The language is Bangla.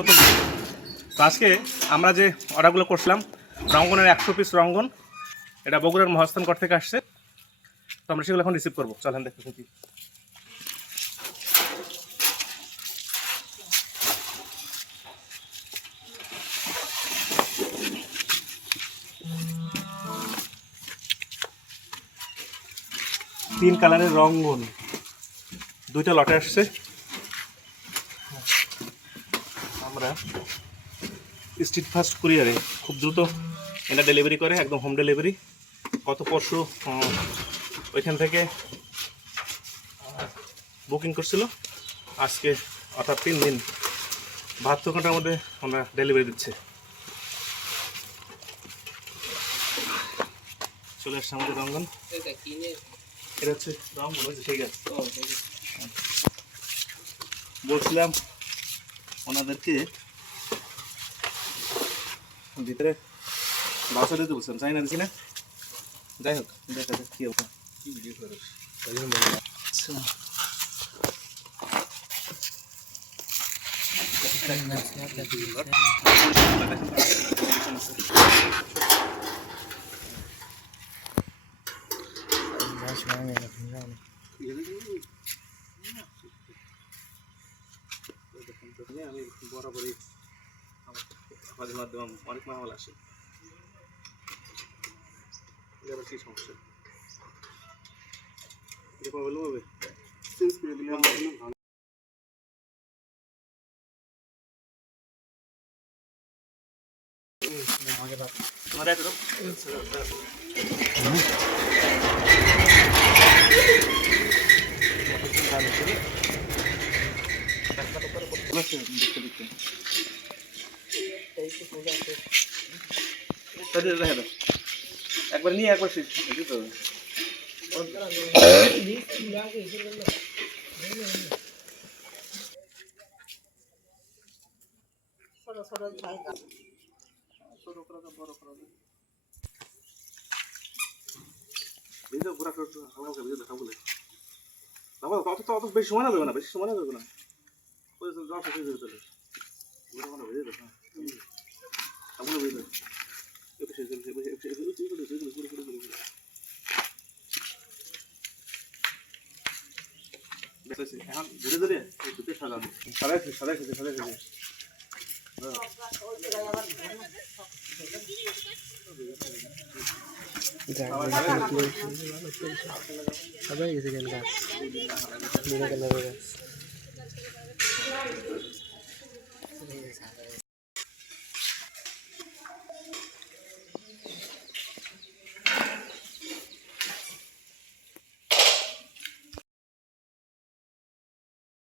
নতুন। তো আজকে আমরা যে অর্ডারগুলো করছিলাম রঙ্গনের 100 পিস রঙ্গন, এটা বগুড়ার মহাস্থানগড় থেকে আসছে। তো আমরা সেগুলো এখন রিসিভ করবো। চলেন দেখতে থাকি। তিন কালারের রঙ্গন, দুইটা লটে আসছে। আমরা স্ট্রিট ফাস্ট কুরিয়ারে খুব দ্রুত এটা ডেলিভারি করে, একদম হোম ডেলিভারি। গত পরশু ওইখান থেকে বুকিং করছিল, আজকে অর্থাৎ 3 দিন 72 ঘন্টার মধ্যে আমরা ডেলিভারি দিচ্ছে। চলে আসছে আমাদের রঙ্গন। এটা হচ্ছে রঙ্গন, ঠিক আছে। বলছিলাম ওনাদেরকে ভিতরে বাসা দিতে বলছিলাম, চাই না দিচ্ছি না। যাই হোক, দেখা যাক কি হবে। আমি বরাবরই আমাদের মাধ্যমে অনেক মামলা আসে। এবার কি সমস্যা বলবো হবে চেঞ্জ করে দিলে আমার জন্য ভালো। তোমার একদম একবার নিয়ে একবার শেষ তো অত বেশি সময় লাগবে না, বেশি সময় লাগবে না। ধীরে ধীরে সাজানো সাজাই সাজাই সাজাই সাজাই সাজাই সবাই গেছে কেন গাছ গাছ